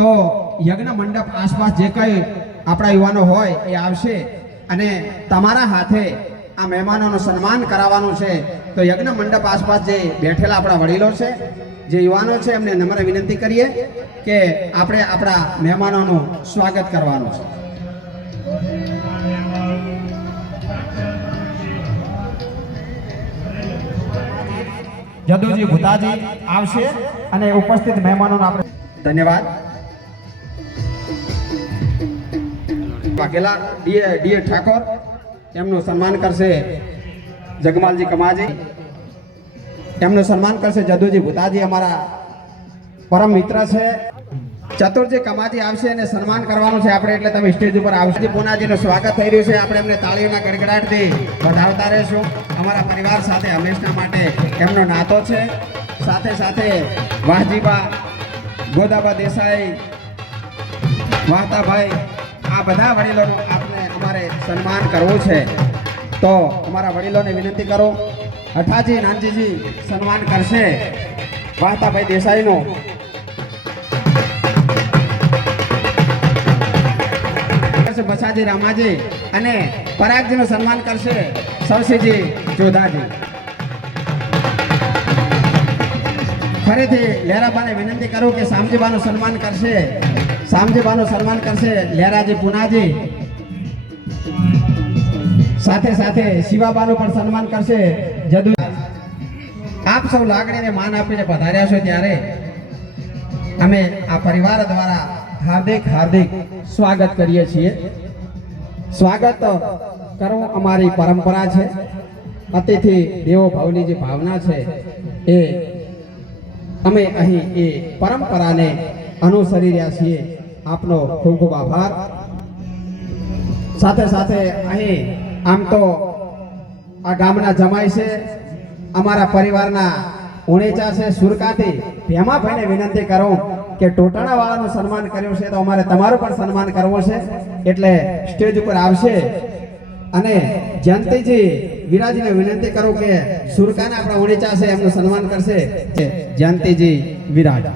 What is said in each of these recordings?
તો યજ્ઞ મંડપ આસપાસ જે કંઈ આપણા યુવાનો હોય એ આવશે અને તમારા હાથે આ મહેમાનોનું સન્માન કરાવવાનું છે. તો યજ્ઞ મંડપ આસપાસ જે બેઠેલા આપણા વડીલો છે, જે યુવાનો છે, એમને નમ્ર વિનંતી કરીએ કે આપણે આપણા મહેમાનોનું સ્વાગત કરવાનું છે. જદુજી ભૂતાજી આવશે અને ઉપસ્થિત મહેમાનોનો આપણે ધન્યવાદ. વાઘેલા ડીએ ઠાકોર એમનું સન્માન કરશે. જગમાલજી કમાજી એમનું સન્માન કરશે. જદુજી ભૂતાજી અમારા પરમ મિત્ર છે. ચતુરજી કમાજી આવશે અને સન્માન કરવાનું છે આપણે, એટલે તમે સ્ટેજ ઉપર આવશે. પૂનાજીનું સ્વાગત થઈ રહ્યું છે. આપણે એમને તાળીઓના ગડગડાટથી વધાવતા રહેશું. અમારા પરિવાર સાથે હંમેશા માટે એમનો નાતો છે. સાથે સાથે વાહજીબા, ગોદાબા દેસાઈ, વાહતાભાઈ, આ બધા વડીલોનું આપણે અમારે સન્માન કરવું છે. તો અમારા વડીલોને વિનંતી કરો. હઠાજી નાનજીજી સન્માન કરશે વાહતાભાઈ દેસાઈનું. બસાજી રામાજી અને પરાગજીનું સન્માન કરશે સવસીજી જોધાજી. ફરીથી લહેરાબાને વિનંતી કરું કે શામજીબાનું સન્માન કરશે. શામજીબાનું સન્માન કરશે લહેરાજી પુનાજી. સાથે સાથે શિવાબાનું પણ સન્માન કરશે જદુ. આપ સૌ લાગણીને માન આપીને પધાર્યા છો ત્યારે અમે આ પરિવાર દ્વારા હાર્દિક હાર્દિક સ્વાગત કરીએ છીએ. સ્વાગત કરવું અમારી પરંપરા છે. અતિથિ દેવો ભવની જે ભાવના છે એ અમે અહીં એ પરંપરાને અનુસરી રહ્યા છીએ. આપનો ખૂબ ખૂબ આભાર. સાથે સાથે અહીં આમ તો આ ગામના જમાઈ છે, અમારા પરિવારના ઉણેચા છે સુરકાથી. ભેમાભાઈને વિનંતી કરું કે ટોટાણા વાળાનું સન્માન કર્યું છે, તો અમારે તમારું પણ સન્માન કરવું છે. એટલે સ્ટેજ ઉપર આવશે. અને જયંતિજી વિરાજીને વિનંતી કરું કે સુરકાના આપણા ઉણેચા છે એમનું સન્માન કરશે જયંતિજી વિરાજ.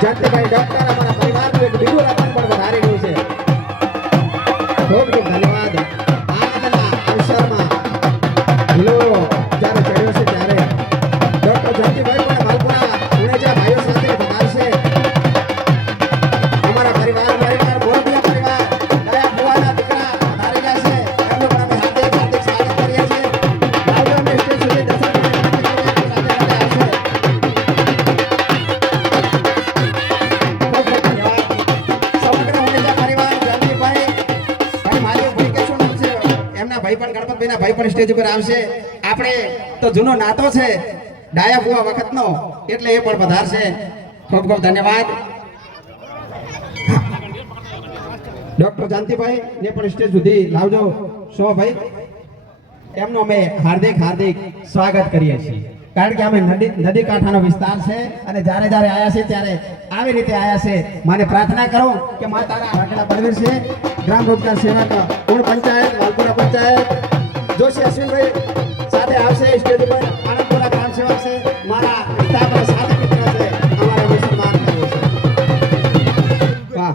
જયંતિભાઈ ડોક્ટર અમારા પરિવારનું એક બીજું રતન પણ વધારી રહ્યું છે. ખૂબ ખૂબ ધન્યવાદ. આજના અવસરમાં હિલો જ્યારે ચડ્યો છે ત્યારે ડોક્ટર જયંતિભાઈ પણ માલપુરા ઉણેજા ભાઈઓ સાથે વધારશે. અમારા પરિવાર મોરબીયા પરિવાર દયા ભુવાના દીકરા વધારી રહ્યા છે. એમનું પણ અમે હાર્દિક હાર્દિક સ્વાગત કરીએ છીએ. લાવજો સ્ટેજ સુધી દર્શન સાથે આવશે. ભાઈ પણ ગણપતભાઈના ભાઈ પણ સ્ટેજ ઉપર આવશે. આપણે તો જૂનો નાતો છે ડાયા બુવા વખતનો, એટલે એ પણ પધારશે. ખૂબ ખૂબ ધન્યવાદ. ડોક્ટર જાનતીભાઈ ને પણ સ્ટેજ સુધી લાવજો. શોભાઈ એમનું અમે હાર્દિક હાર્દિક સ્વાગત કરીએ છીએ. કારણ કે અમે નદી કાંઠાનો વિસ્તાર છે અને જ્યારે જ્યારે આયા છે ત્યારે આવી રીતે આયા છે. મને પ્રાર્થના કરો કે મા તારા આંકડા બળવીર છે, ગ્રામ રોજગાર સેવક, પૂર્ણ પંચાયત, વાલપુરા પંચાયત, જોશી અશ્વિનભાઈ સાથે આવશે સ્ટેજ ઉપર. આનંદપુરા ગ્રામ સેવક છે, મારા વિસ્તારના સાથી મિત્ર છે, અમારા મુસલમાન ભાઈઓ છે. વાહ.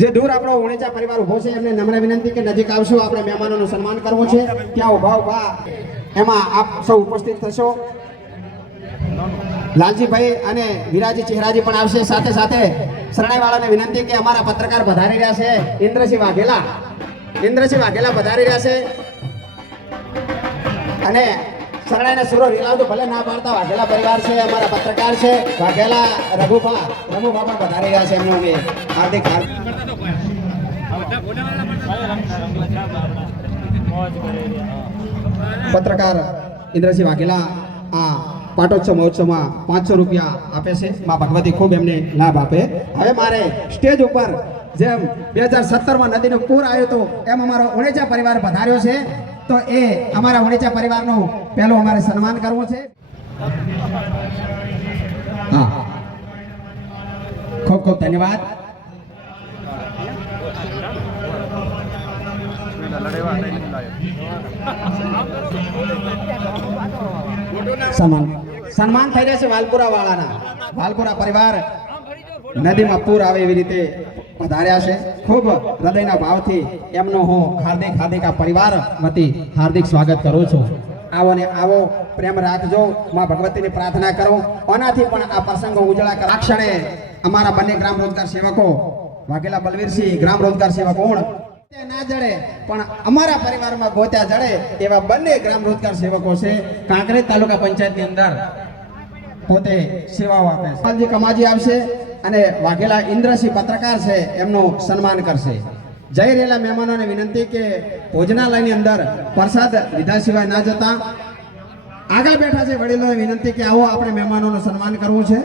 જે દૂર આપણો વણેચા પરિવાર ઉભો છે એમને નમ્ર વિનંતી કે નજીક આવશો, આપણે મહેમાનોનું સન્માન કરવું છે. ત્યાં ઉભા એમાં આપ સૌ ઉપસ્થિત થશો. લાલજીભાઈ અને વિરાજી ચહેરાજી પણ આવશે. સાથે સાથે શરણાઈવાળાને વિનંતી કે અમારા પત્રકાર પધારી રહ્યા છે, ઇન્દ્રસિંહ વાઘેલા પધારી રહ્યા છે. અને શરણાઈને સુરો રીલાવતો ભલે ના પાડતા વાઘેલા પરિવાર છે, અમારા પત્રકાર છે વાઘેલા રઘુભા પણ પધારી રહ્યા છે. એમનું અમે હાર્દિક પત્રકાર ઇન્દ્રસિંહ વાઘેલા આ પાટોત્સવ મહોત્સવમાં 500 રૂપિયા આપે છે. માં ભગવતી ખૂબ એમને લાભ આપે. હવે મારે સ્ટેજ ઉપર જેમ 2017માં નદીનું પૂર આવ્યું હતું એમ અમારો ઉણેચા પરિવાર પધાર્યો છે, તો એ અમારા ઉણેચા પરિવારનું પહેલું અમારે સન્માન કરવું છે. હા, ખૂબ ખૂબ ધન્યવાદ. સન્માન થઈ રહ્યા છે વાલપુરા વાળાના. વાલપુરા પરિવાર નદીમાં પૂર આવે એવી રીતે પધાર્યા છે. ખૂબ હૃદયના ભાવથી એમનો હું હાર્દિક આ પરિવાર વતી હાર્દિક સ્વાગત કરું છું. આવો ને આવો પ્રેમ રાખજો. માં ભગવતીની પ્રાર્થના કરો આનાથી પણ આ પ્રસંગો ઉજળા કર. આ ક્ષણે અમારા બંને ગ્રામ રોજગાર સેવકો વાઘેલા બલવીરસિંહ ગ્રામ રોજગાર સેવક ના જડે પણ અમારા પરિવારમાં ગોત્યા જડે એવા બંને ગ્રામ રોજગાર સેવકો છે. કાંકરેજ તાલુકા પંચાયતની અંદર પોતે સેવાઓ આપે છે. લાલજી કમાજી આવશે અને વાઘેલા ઇન્દ્રસિંહ પત્રકાર છે, એમનું સન્માન કરશે. જઈ રહેલા મહેમાનોને વિનંતી કે ભોજનાલયની અંદર પ્રસાદ લીધા સિવાય ના જતા. આગળ બેઠા છે વડીલોને વિનંતી કે આવો આપણે મહેમાનોનું સન્માન કરવું છે.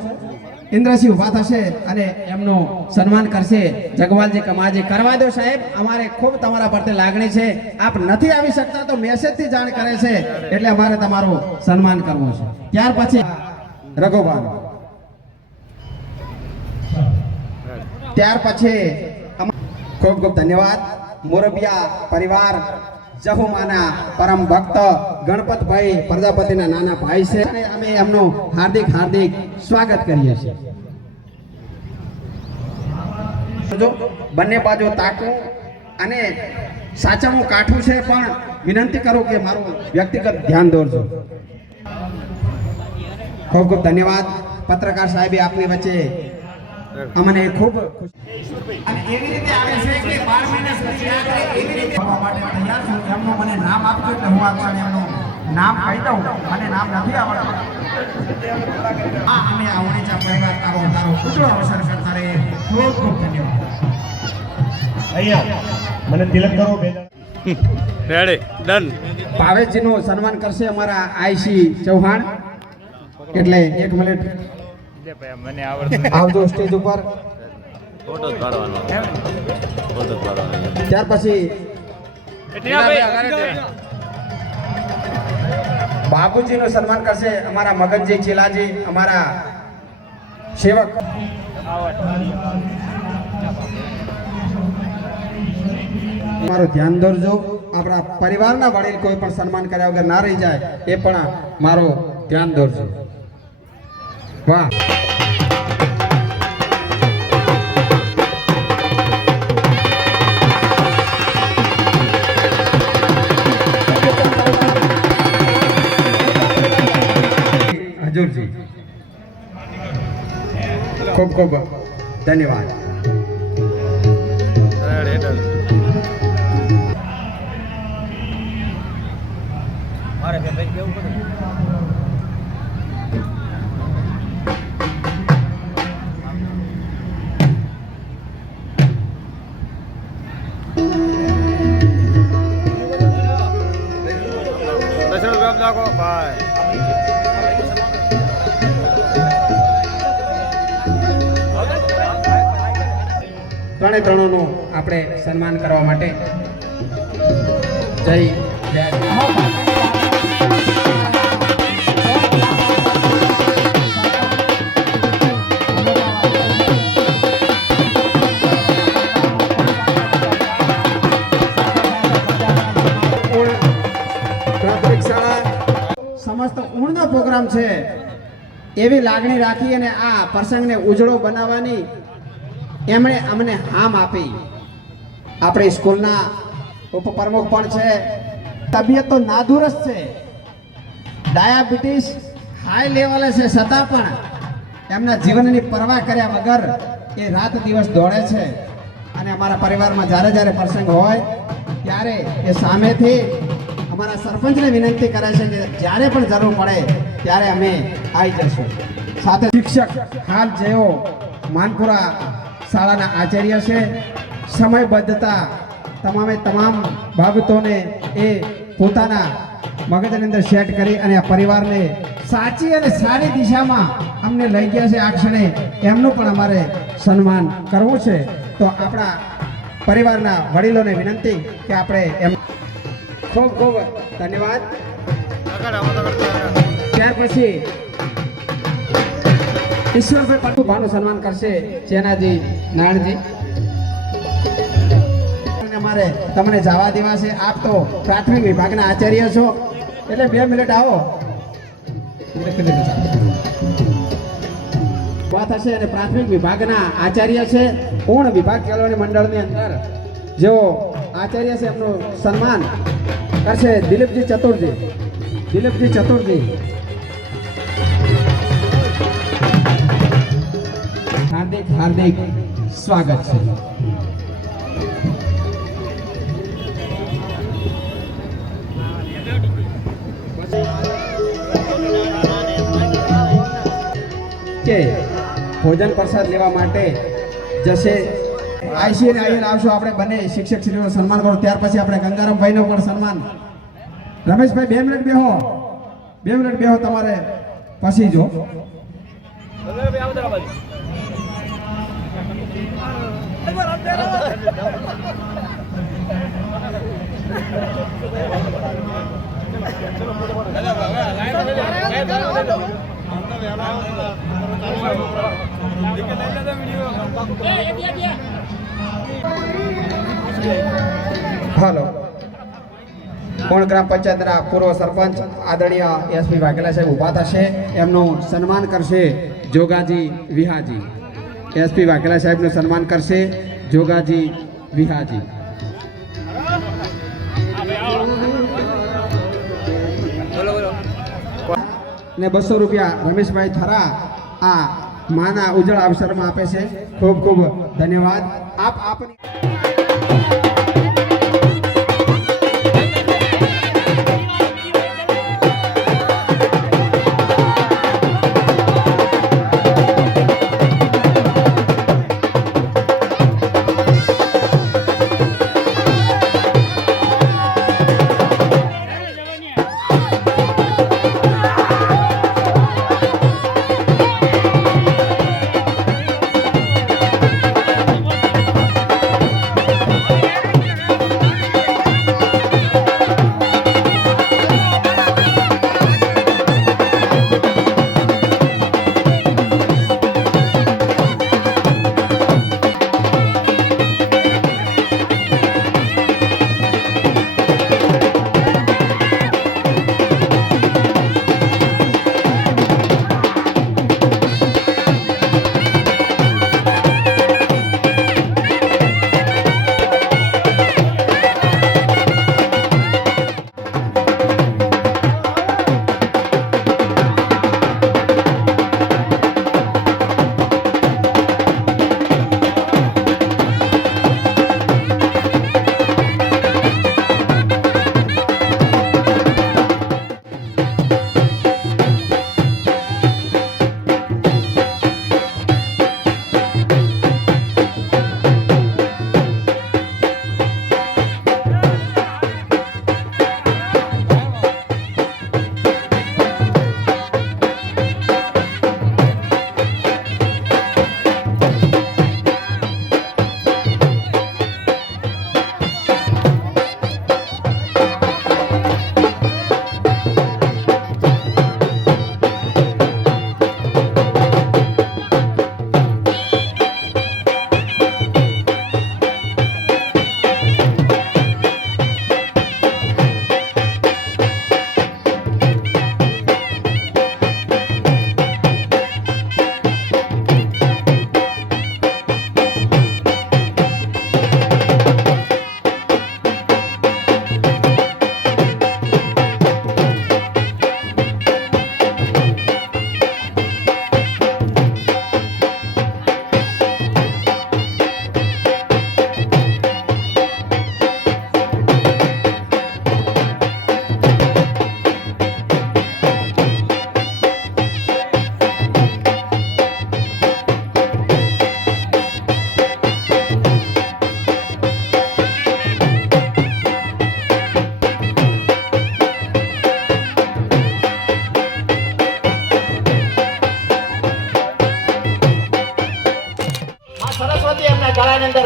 ઇન્દ્રસિંહ ઉભા થશે અને એમનું સન્માન કરશે. જગવાલજી કમાજી કરવા દો સાહેબ, અમારે ખૂબ તમારા પ્રત્યે લાગણી છે. આપ નથી આવી શકતા તો મેસેજથી જાણ કરે છે, એટલે અમારે તમારું સન્માન કરવું છે. ત્યાર પછી રઘુભાન, ત્યાર પછી ખૂબ ખૂબ ધન્યવાદ. મોરબિયા પરિવાર જહુમાના પરમ ભક્ત ગણપતભાઈ પ્રજાપતિના નાના ભાઈ છે અને અમે એમનું હાર્દિક સ્વાગત કરીએ છીએ. બંને બાજુ તાકું અને સાચવું કાઠું છે, પણ વિનંતી કરું કે મારું વ્યક્તિગત ધ્યાન દોરજો. ખૂબ ખૂબ ધન્યવાદ. પત્રકાર સાહેબે આપની વચ્ચે અમને ખૂબ અને એવી રીતે આવે છે કે 12 મહિના સુધી આ કરે એવી રીતે થવા માટે તૈયાર છું. એમનું મને નામ આપજો એટલે હું આગળ એમનું નામ કહી દઉં. અને નામ નથી આવડતું. હા, અમે આવણીચા પરિવાર આવો તારો ઉજળો અવસર કરતા રહે. ખૂબ ખૂબ ધન્યવાદ. અહીંયા મને તિલક કરો બે રેડી ડન. ભાવેશજીનું સન્માન કરશે અમારા આઈસી ચૌહાણ. એટલે 1 મિનિટ મને આવડતું આવજો સ્ટેજ ઉપર. ફોટો પાડવાનો. ત્યાર પછી બાબુજીનું સન્માન કરશે અમારા મગનજી ચેલાજી, અમારા સેવક. મારું ધ્યાન દોરજો. આપણા પરિવારના વડીલ કોઈ પણ સન્માન કર્યા વગર ના રહી જાય એ પણ મારું ધ્યાન દોરજો. વાહ. હજુરજી ખૂબ ખૂબ ધન્યવાદ. ત્રણેયનું આપણે સન્માન કરવા માટે જય છે એવી લાગણી રાખી અને આ પ્રસંગને ઉજળો બનાવવાની એમણે અમને હામ આપી. આપણી સ્કૂલના ઉપપ્રમુખ પણ છે. તબિયત તો નાદુરસ્ત છે, ડાયાબિટીસ હાઈ લેવલે છે, છતાં પણ એમના જીવનની પરવા કર્યા વગર એ રાત દિવસ દોડે છે. અને અમારા પરિવારમાં જ્યારે જ્યારે પ્રસંગ હોય ત્યારે એ સામેથી અમારા સરપંચને વિનંતી કરે છે કે જ્યારે પણ જરૂર પડે ત્યારે અમે આવી જઈશું. સાથે શિક્ષક હાલ જેઓ માનપુરા શાળાના આચાર્ય છે, સમયબદ્ધતા તમામે તમામ બાબતોને એ પોતાના મગજની અંદર સેટ કરી અને આ પરિવારને સાચી અને સારી દિશામાં અમને લઈ ગયા છે. આ ક્ષણે એમનું પણ અમારે સન્માન કરવું છે. તો આપણા પરિવારના વડીલોને વિનંતી કે આપણે એમ ખૂબ ખૂબ ધન્યવાદ. ત્યાર પછી ઈશ્વરભાઈ પટુભાનું સન્માન કરશે ચેનાજી નારણજી. અમારે તમને જવા દેવા છે. આપ તો પ્રાથમિક વિભાગના આચાર્ય છો એટલે 2 મિનિટ આવો. વાત હશે અને પ્રાથમિક વિભાગના આચાર્ય છે. પૂર્ણ વિભાગ કેળવણી મંડળની અંદર જેઓ આચાર્ય છે એમનું સન્માન કરશે દિલીપજી ચતુર્જી. દિલીપજી ચતુર્જી હાર્દિક હાર્દિક સ્વાગત છે. કે ભોજન પ્રસાદ લેવા માટે જશે. આઈસી અને આઈએલ આવશો આપણે બંને શિક્ષક શ્રીનું સન્માન કરો. ત્યાર પછી આપણે ગંગારામભાઈનું પણ સન્માન. રમેશભાઈ 2 મિનિટ બેહો, 2 મિનિટ બેહો તમારે પછી જો. હાલો. કોણ ગ્રામ પંચાયતના પૂર્વ સરપંચ આદરણીય એસપી વાઘેલા સાહેબ ઊભા થશે. એમનું સન્માન કરશે જોગાજી વિહાજી. એસપી વાઘેલા સાહેબનું સન્માન કરશે જોગાજી વિહાજી. ને 200 રૂપિયા રમેશભાઈ થરા આ માના ઉજળ અવસરમાં આપે છે. ખૂબ ખૂબ ધન્યવાદ. આપની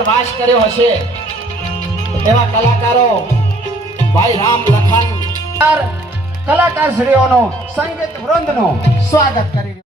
વાસ કર્યો હશે એવા કલાકારો ભાઈ રામ લખન કલાકાર શ્રીઓનો સંગીત વૃંદનું સ્વાગત કરી